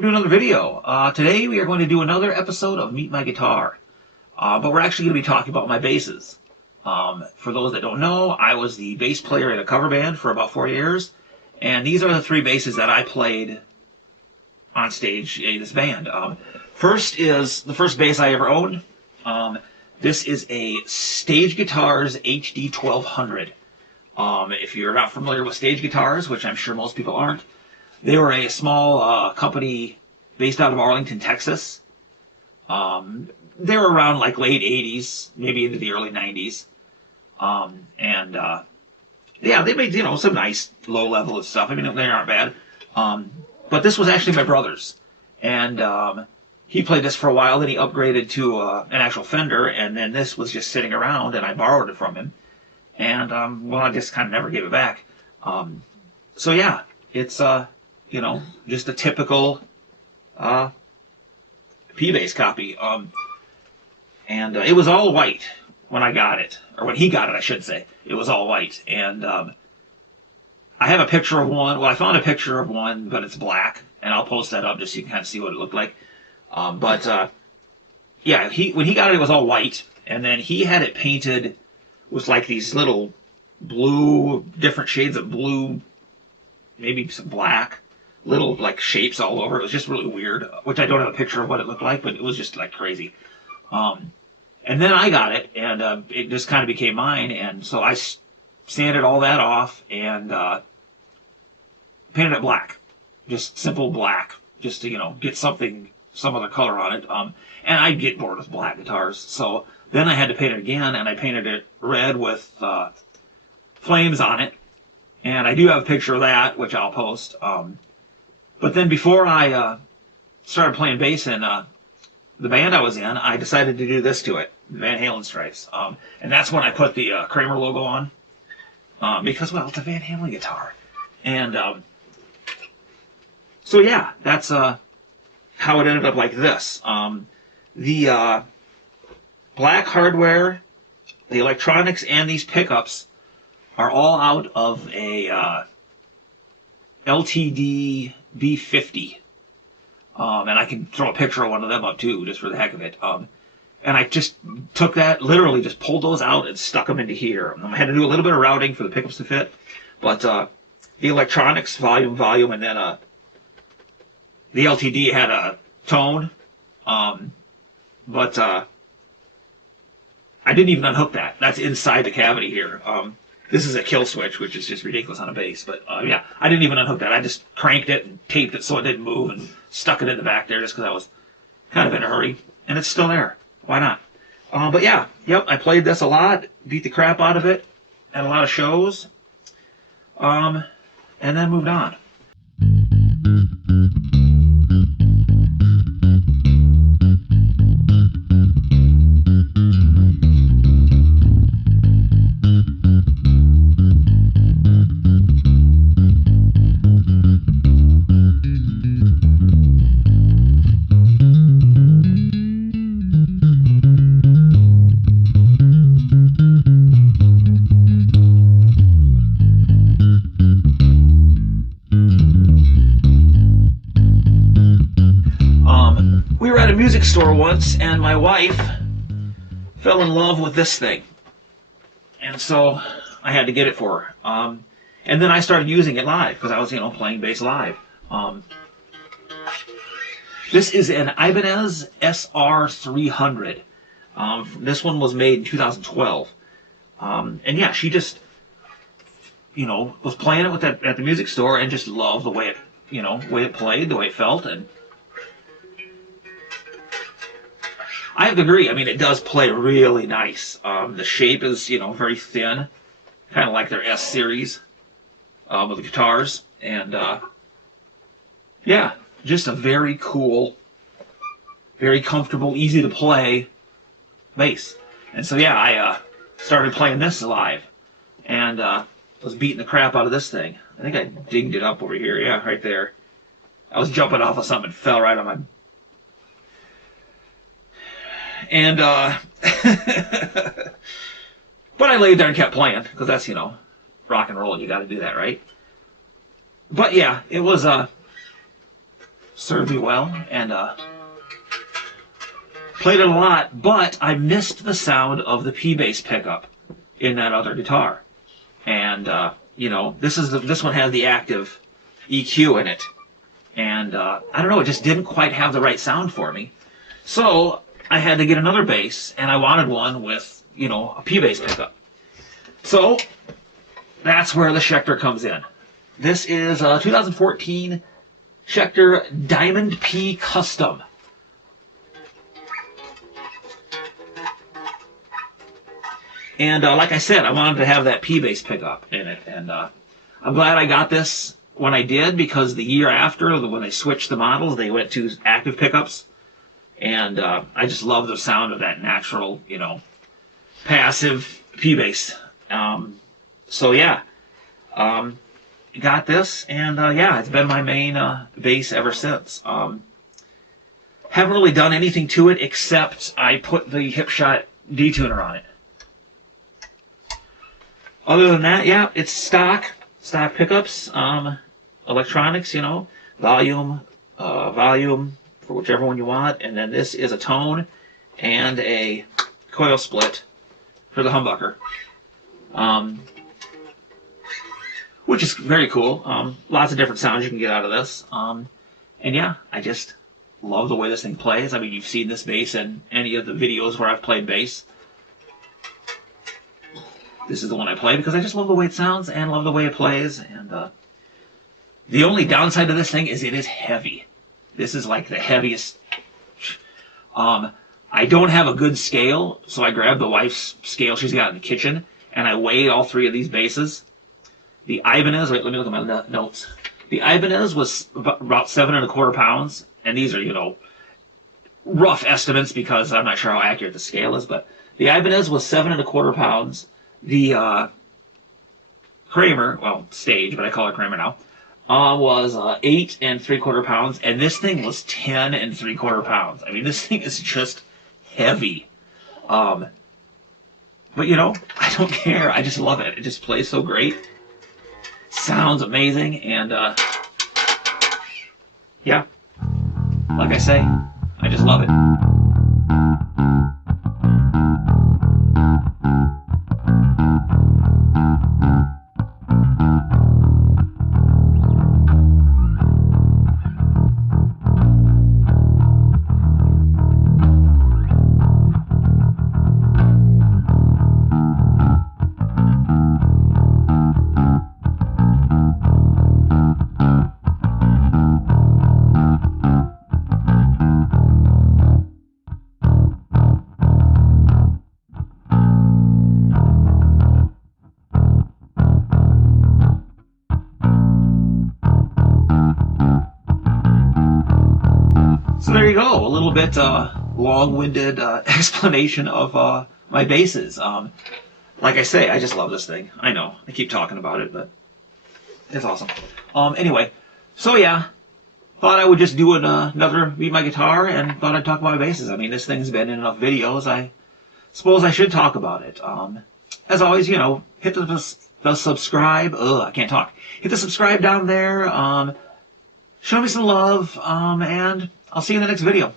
welcome to another video. Today we are going to do another episode of Meet My Guitar, but we're actually going to be talking about my basses. For those that don't know, I was the bass player in a cover band for about 4 years, and these are the three basses that I played on stage in this band. First is the first bass I ever owned. This is a Stage Guitars HD 1200. If you're not familiar with Stage Guitars, which I'm sure most people aren't, they were a small company based out of Arlington, Texas. They were around like late 80s, maybe into the early 90s. Yeah, they made, some nice low level stuff. I mean, they aren't bad. But this was actually my brother's. And he played this for a while, then he upgraded to an actual Fender, and then this was just sitting around, and I borrowed it from him. And, well, I just kind of never gave it back. So yeah, it's, just a typical P-Bass copy. And it was all white when I got it, or when he got it, I should say. It was all white. And I have a picture of one. Well, I found a picture of one, but it's black, and I'll post that up just so you can kind of see what it looked like. Yeah, when he got it, it was all white, and then he had it painted with like these little blue, different shades of blue, maybe some black, little like shapes all over. It was just really weird, which I don't have a picture of what it looked like, but it was just like crazy. And then I got it, and it just kind of became mine, and so I sanded all that off and painted it black, just simple black, just to get some other color on it. And I get bored with black guitars, so then I had to paint it again, and I painted it red with flames on it, and I do have a picture of that, which I'll post. But then before I started playing bass in the band I was in, I decided to do this to it, Van Halen stripes. And that's when I put the Kramer logo on, because, well, it's a Van Halen guitar. And so, yeah, that's how it ended up like this. The black hardware, the electronics, and these pickups are all out of a LTD B50. And I can throw a picture of one of them up too, just for the heck of it. And I just took that, literally just pulled those out and stuck them into here. I had to do a little bit of routing for the pickups to fit, but the electronics, volume, and then the LTD had a tone, but I didn't even unhook that. That's inside the cavity here. This is a kill switch, which is just ridiculous on a bass. But yeah, I didn't even unhook that. I just cranked it and taped it so it didn't move and stuck it in the back there just because I was kind of in a hurry. And it's still there. Why not? But yeah, yep, I played this a lot, beat the crap out of it at a lot of shows, and then moved on. We were at a music store once, and my wife fell in love with this thing, and so I had to get it for her. And then I started using it live because I was, playing bass live. This is an Ibanez SR300. This one was made in 2012, and yeah, she just, was playing it at the music store and just loved the way it, way it played, the way it felt, and I have to agree. I mean, it does play really nice. The shape is, very thin, kind of like their S series with the guitars. And, yeah, just a very cool, very comfortable, easy to play bass. And so, yeah, I started playing this live and was beating the crap out of this thing. I think I dinged it up over here. Yeah, right there. I was jumping off of something and fell right on my... And, but I laid there and kept playing, because that's, rock and roll, you gotta do that, right? But yeah, it was, served me well, and played it a lot, but I missed the sound of the P-bass pickup in that other guitar. And, you know, this one has the active EQ in it. And, I don't know, it just didn't quite have the right sound for me. So, I had to get another bass, and I wanted one with, you know, a P-bass pickup. So, that's where the Schecter comes in. This is a 2014 Schecter Diamond P Custom. And like I said, I wanted to have that P-bass pickup in it. And I'm glad I got this when I did, because the year after, when they switched the models, they went to active pickups. And I just love the sound of that natural, you know, passive P-bass. So yeah, got this, and yeah, it's been my main bass ever since. Haven't really done anything to it except I put the Hipshot detuner on it. Other than that, yeah, it's stock pickups, electronics, you know, volume for whichever one you want, and then this is a tone and a coil split for the humbucker, which is very cool. Lots of different sounds you can get out of this, and yeah, I just love the way this thing plays. I mean, you've seen this bass in any of the videos where I've played bass. This is the one I play because I just love the way it sounds and love the way it plays. And the only downside to this thing is it is heavy. This is like the heaviest. I don't have a good scale, so I grabbed the wife's scale she's got in the kitchen, and I weighed all three of these basses. The Ibanez, wait, let me look at my notes. The Ibanez was about 7¼ pounds, and these are, you know, rough estimates because I'm not sure how accurate the scale is, but the Ibanez was 7¼ pounds. The Kramer, well, Stage, but I call it Kramer now, was 8¾ pounds, and this thing was 10¾ pounds. I mean, this thing is just heavy. But you know, I don't care. I just love it. It just plays so great. Sounds amazing, and yeah, like I say, I just love it. So there you go, a little bit long-winded explanation of my basses. Like I say, I just love this thing. I know, I keep talking about it, but it's awesome. Anyway, so yeah, thought I would just do another Meet My Guitar, and thought I'd talk about my basses. I mean, this thing's been in enough videos, I suppose I should talk about it. As always, you know, hit the subscribe, I can't talk. Hit the subscribe down there, show me some love, and I'll see you in the next video.